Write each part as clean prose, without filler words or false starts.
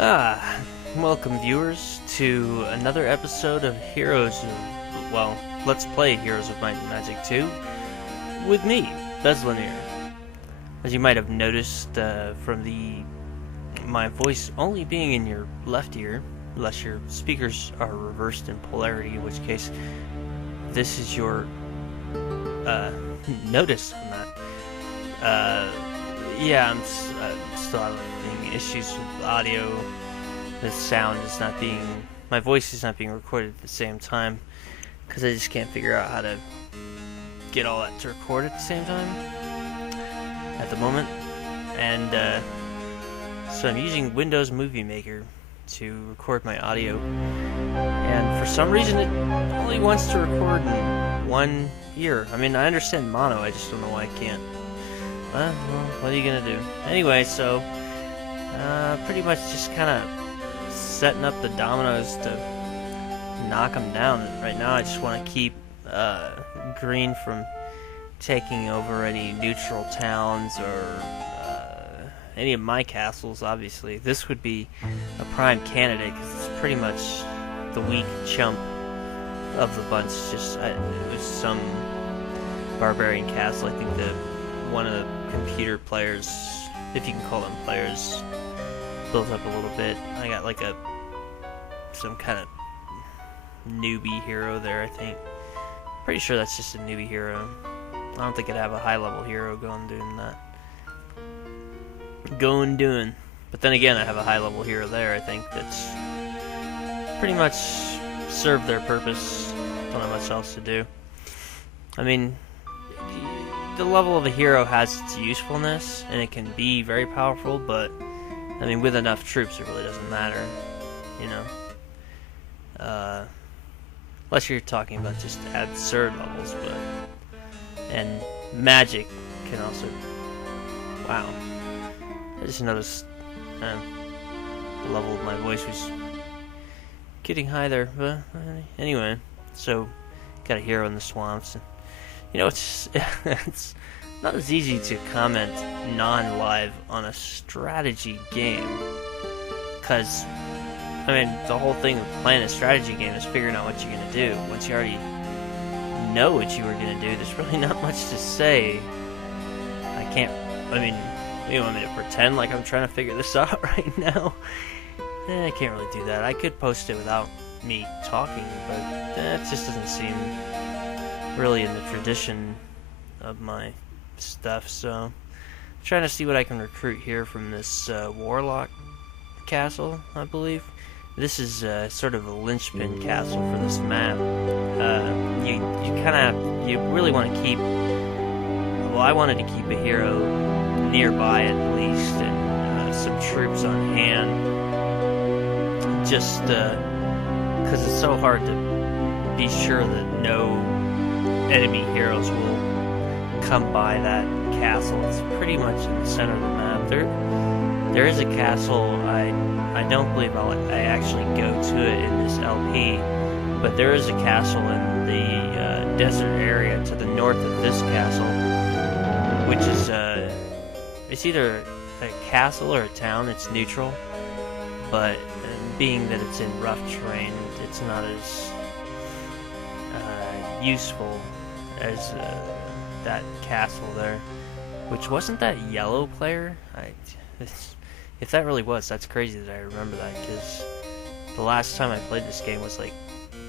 Welcome viewers to another episode of Let's Play Heroes of Might and Magic 2 with me, Bezlanier. As you might have noticed from my voice only being in your left ear, unless your speakers are reversed in polarity, in which case this is your notice on that. Yeah, I'm still having issues with audio. The sound is not being... My voice is not being recorded at the same time, because I just can't figure out how to get all that to record at the same time at the moment. And so I'm using Windows Movie Maker to record my audio. And for some reason it only wants to record in one ear. I mean, I understand mono, I just don't know why I can't. Well, what are you gonna do? Anyway, so pretty much just kind of setting up the dominoes to knock them down. Right now I just want to keep green from taking over any neutral towns or any of my castles. Obviously this would be a prime candidate because it's pretty much the weak chump of the bunch. Just it was some barbarian castle. I think one of the computer players, if you can call them players, built up a little bit. I got like some kind of newbie hero there, I think. Pretty sure that's just a newbie hero. I don't think I'd have a high level hero doing that. But then again, I have a high level hero there, I think, that's pretty much served their purpose. Don't have much else to do. I mean, the level of a hero has its usefulness, and it can be very powerful, but I mean, with enough troops, it really doesn't matter, you know. Unless you're talking about just absurd levels, and magic can also... Wow. I just noticed the level of my voice was getting high there, but anyway, so got a hero in the swamps, and you know, it's not as easy to comment non-live on a strategy game, because, I mean, the whole thing of playing a strategy game is figuring out what you're going to do. Once you already know what you were going to do, there's really not much to say. I mean, you want me to pretend like I'm trying to figure this out right now? I can't really do that. I could post it without me talking, but it just doesn't seem really in the tradition of my stuff. So I'm trying to see what I can recruit here from this warlock castle, I believe. This is sort of a linchpin castle for this map. You really want to keep... Well, I wanted to keep a hero nearby at least, and some troops on hand, just because it's so hard to be sure that no enemy heroes will come by that castle. It's pretty much in the center of the map. There is a castle. I don't believe I actually go to it in this LP, but there is a castle in the desert area to the north of this castle, which is it's either a castle or a town. It's neutral, but being that it's in rough terrain, it's not as useful as that castle there. Which, wasn't that yellow player? If that really was, that's crazy that I remember that, because the last time I played this game was like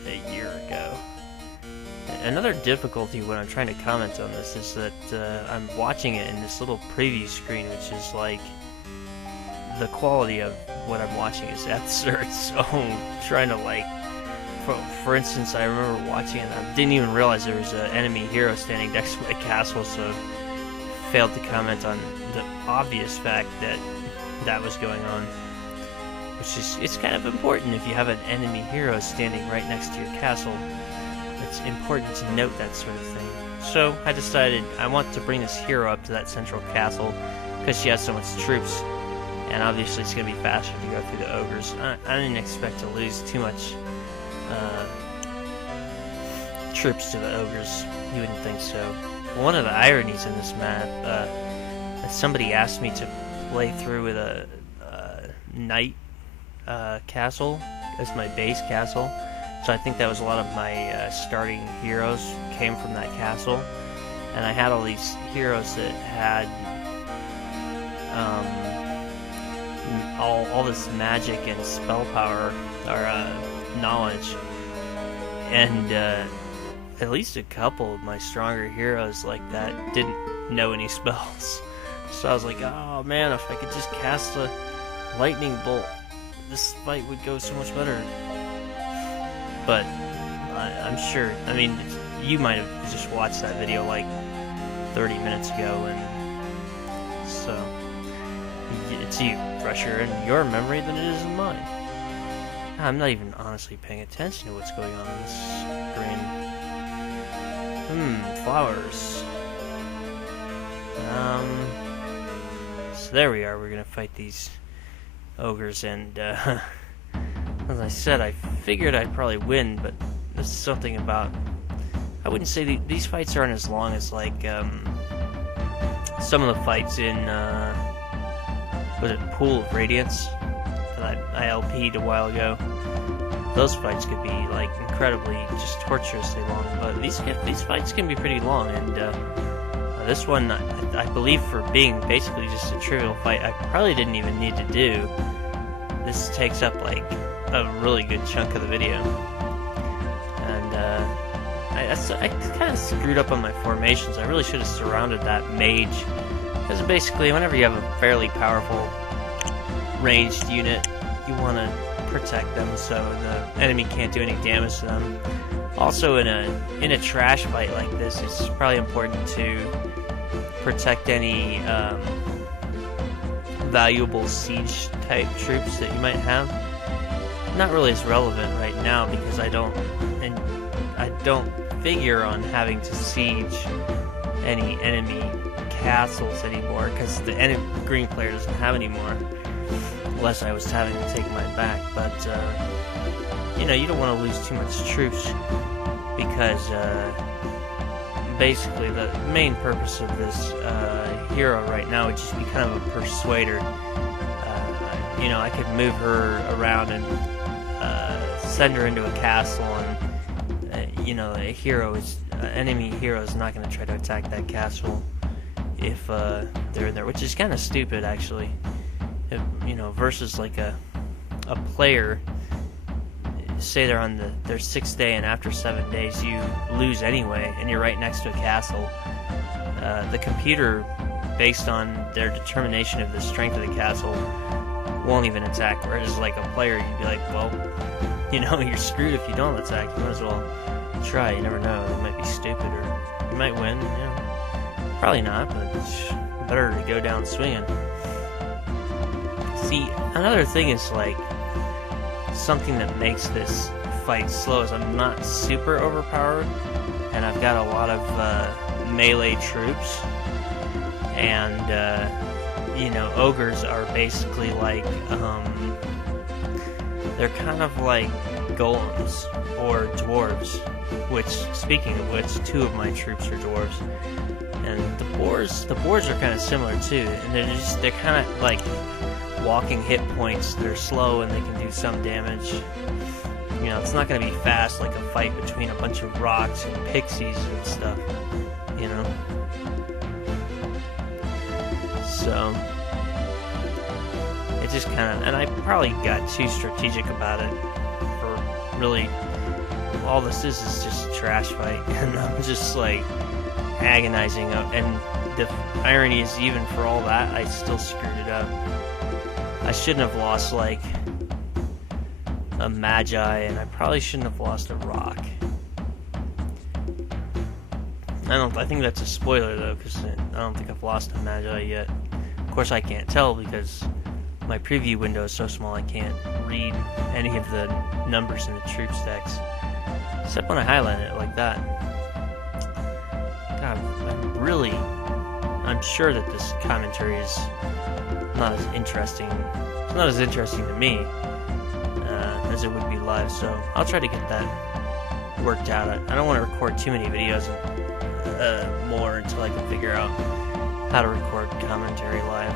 a year ago. Another difficulty when I'm trying to comment on this is that I'm watching it in this little preview screen, which is like, the quality of what I'm watching is absurd. So I'm trying to, like, for instance, I remember watching it and I didn't even realize there was an enemy hero standing next to my castle, so failed to comment on the obvious fact that that was going on. Which is, it's kind of important if you have an enemy hero standing right next to your castle. It's important to note that sort of thing. So I decided I want to bring this hero up to that central castle because she has so much troops, and obviously it's going to be faster to go through the ogres. I didn't expect to lose too much troops to the ogres. You wouldn't think so. One of the ironies in this map, somebody asked me to play through with a knight castle as my base castle. So I think that was a lot of my starting heroes came from that castle. And I had all these heroes that had all this magic and spell power, or knowledge. And at least a couple of my stronger heroes like that didn't know any spells. So I was like, oh man, if I could just cast a lightning bolt, this fight would go so much better. But I'm sure, I mean, you might have just watched that video like 30 minutes ago, and so it's fresher in your memory than it is in mine. I'm not even honestly paying attention to what's going on in this screen. Flowers. So there we are. We're gonna fight these ogres, and as I said, I figured I'd probably win, but there's something about, I wouldn't say these fights aren't as long as like some of the fights in was it Pool of Radiance that I LP'd a while ago. Those fights could be like incredibly just torturously long, but these fights can be pretty long, and this one, I believe, for being basically just a trivial fight, I probably didn't even need to do. This takes up like a really good chunk of the video, and I kind of screwed up on my formations. I really should have surrounded that mage, because basically whenever you have a fairly powerful ranged unit, you want to protect them so the enemy can't do any damage to them. Also, in a trash fight like this, it's probably important to protect any valuable siege type troops that you might have. Not really as relevant right now because I don't figure on having to siege any enemy castles anymore, because the green player doesn't have any more, unless I was having to take mine back. But you know, you don't want to lose too much troops, because basically the main purpose of this hero right now would just be kind of a persuader. You know, I could move her around and send her into a castle, and you know, enemy hero is not going to try to attack that castle if they're in there, which is kind of stupid actually. You know, versus like a player, say they're on their 6th day, and after 7 days you lose anyway, and you're right next to a castle. The computer, based on their determination of the strength of the castle, won't even attack. Whereas like a player, you'd be like, well, you know, you're screwed if you don't attack. You might as well try. You never know. It might be stupid, or you might win. You know, probably not, but it's better to go down swinging. See, another thing is like something that makes this fight slow is I'm not super overpowered, and I've got a lot of melee troops, and you know, ogres are basically like they're kind of like golems or dwarves, which, speaking of which, 2 of my troops are dwarves. And the boars are kind of similar too, and they're kind of like walking hit points. They're slow and they can do some damage. You know, it's not going to be fast like a fight between a bunch of rocks and pixies and stuff, you know. So it just kind of, and I probably got too strategic about it. For really, all this is just a trash fight, and I'm just like agonizing. And the irony is, even for all that, I still screwed it up. I shouldn't have lost like a magi, and I probably shouldn't have lost a rock. I think that's a spoiler though, because I don't think I've lost a magi yet. Of course, I can't tell because my preview window is so small I can't read any of the numbers in the troop stacks, except when I highlight it like that. God, I'm sure that this commentary is not as interesting. It's not as interesting to me as it would be live, so I'll try to get that worked out. I don't want to record too many videos more until I can figure out how to record commentary live.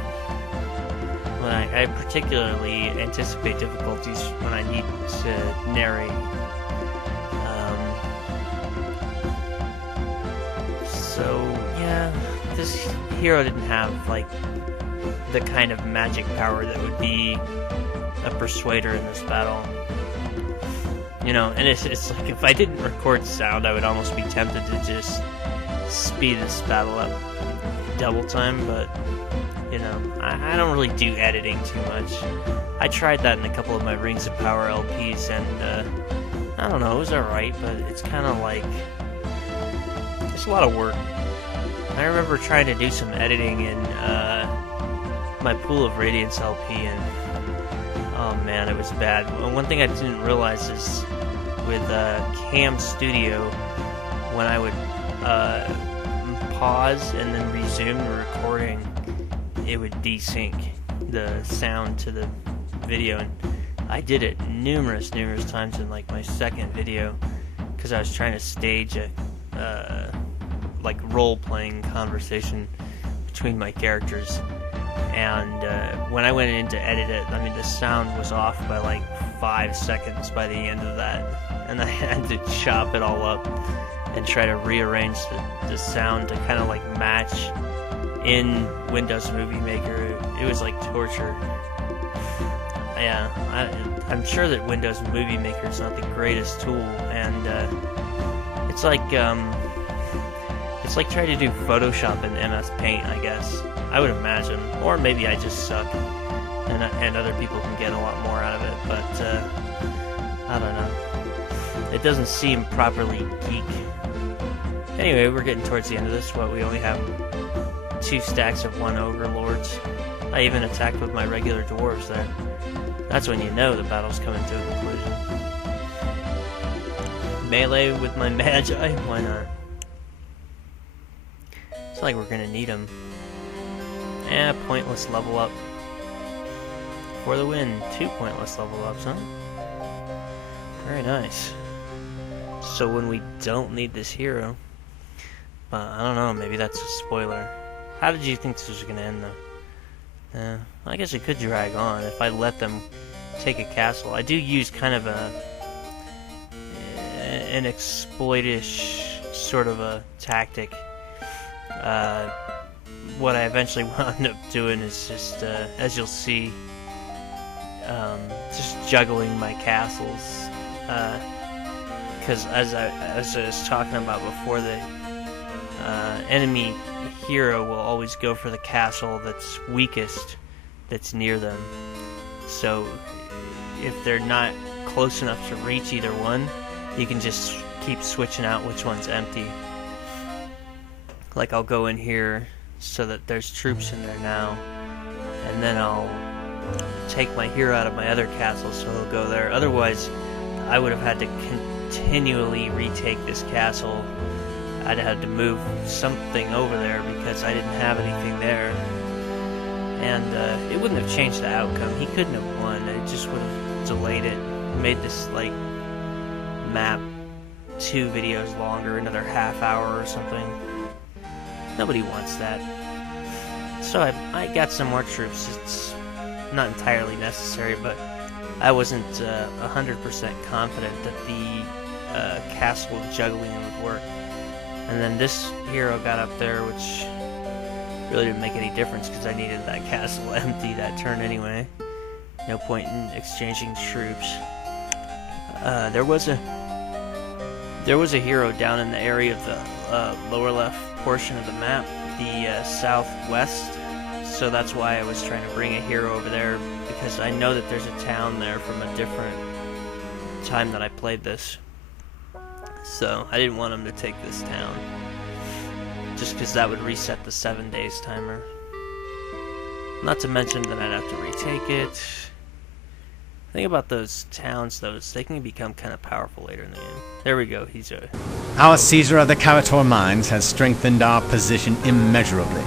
when I particularly anticipate difficulties when I need to narrate. So yeah, this hero didn't have like the kind of magic power that would be a persuader in this battle. You know, and it's like if I didn't record sound, I would almost be tempted to just speed this battle up double time, but you know, I don't really do editing too much. I tried that in a couple of my Rings of Power LPs, and I don't know, it was alright, but it's kind of like, it's a lot of work. I remember trying to do some editing in my Pool of Radiance LP, and oh man, it was bad. One thing I didn't realize is with Cam Studio, when I would pause and then resume the recording, it would desync the sound to the video, and I did it numerous times in like my second video because I was trying to stage a like role-playing conversation between my characters, and when I went in to edit it, I mean the sound was off by like 5 seconds by the end of that, and I had to chop it all up and try to rearrange the sound to kind of like match in Windows Movie Maker. It was like torture. Yeah, I'm sure that Windows Movie Maker is not the greatest tool, and it's like trying to do Photoshop in MS Paint, I guess. I would imagine, or maybe I just suck, and other people can get a lot more out of it. But I don't know. It doesn't seem properly geek. Anyway, we're getting towards the end of this. We only have 2 stacks of 1 Overlords. I even attacked with my regular dwarves there. That's when you know the battle's coming to a conclusion. Melee with my Magi? Why not? It's like we're gonna need them. Pointless level up. For the win. 2 pointless level ups, huh? Very nice. So when we don't need this hero... I don't know, maybe that's a spoiler. How did you think this was going to end, though? I guess it could drag on if I let them take a castle. I do use kind of an exploitish sort of a tactic. What I eventually wound up doing is just, as you'll see, just juggling my castles. Because as I was talking about before, the enemy hero will always go for the castle that's weakest, that's near them. So if they're not close enough to reach either one, you can just keep switching out which one's empty. Like I'll go in here so that there's troops in there now, and then I'll take my hero out of my other castle so he'll go there. Otherwise, I would have had to continually retake this castle. I'd have to move something over there because I didn't have anything there. And it wouldn't have changed the outcome. He couldn't have won. It just would have delayed it. Made this, like, map 2 videos longer, another half hour or something. Nobody wants that. So I got some more troops. It's not entirely necessary, but I wasn't 100% confident that the castle juggling would work. And then this hero got up there, which really didn't make any difference because I needed that castle empty that turn anyway. No point in exchanging troops. There was a hero down in the area of the lower left portion of the map, the southwest. So that's why I was trying to bring a hero over there, because I know that there's a town there from a different time that I played this. So I didn't want him to take this town, just because that would reset the 7 days timer. Not to mention that I'd have to retake it. The thing about those towns, though, is they can become kind of powerful later in the game. There we go, he's a... Our seizure of the Karator mines has strengthened our position immeasurably.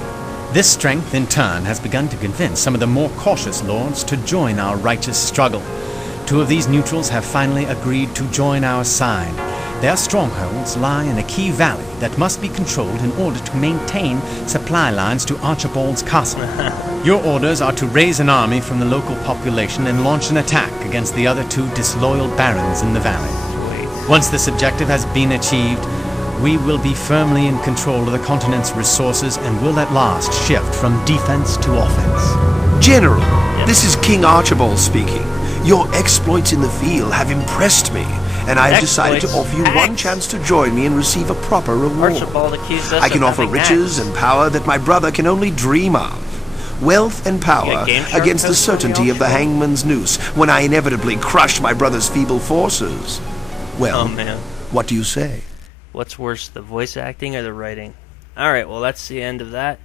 This strength, in turn, has begun to convince some of the more cautious lords to join our righteous struggle. 2 of these neutrals have finally agreed to join our side, Their strongholds lie in a key valley that must be controlled in order to maintain supply lines to Archibald's castle. Your orders are to raise an army from the local population and launch an attack against the other 2 disloyal barons in the valley. Sweet. Once this objective has been achieved, we will be firmly in control of the continent's resources and will at last shift from defense to offense. General, this is King Archibald speaking. Your exploits in the field have impressed me, and I have decided to offer you one chance to join me and receive a proper reward. Archibald accused us I can of offer having riches and power that my brother can only dream of. Wealth and power against the certainty of the hangman's noose when I inevitably crush my brother's feeble forces. Well, Oh man. what do you say? What's worse, the voice acting or the writing? Alright, well that's the end of that.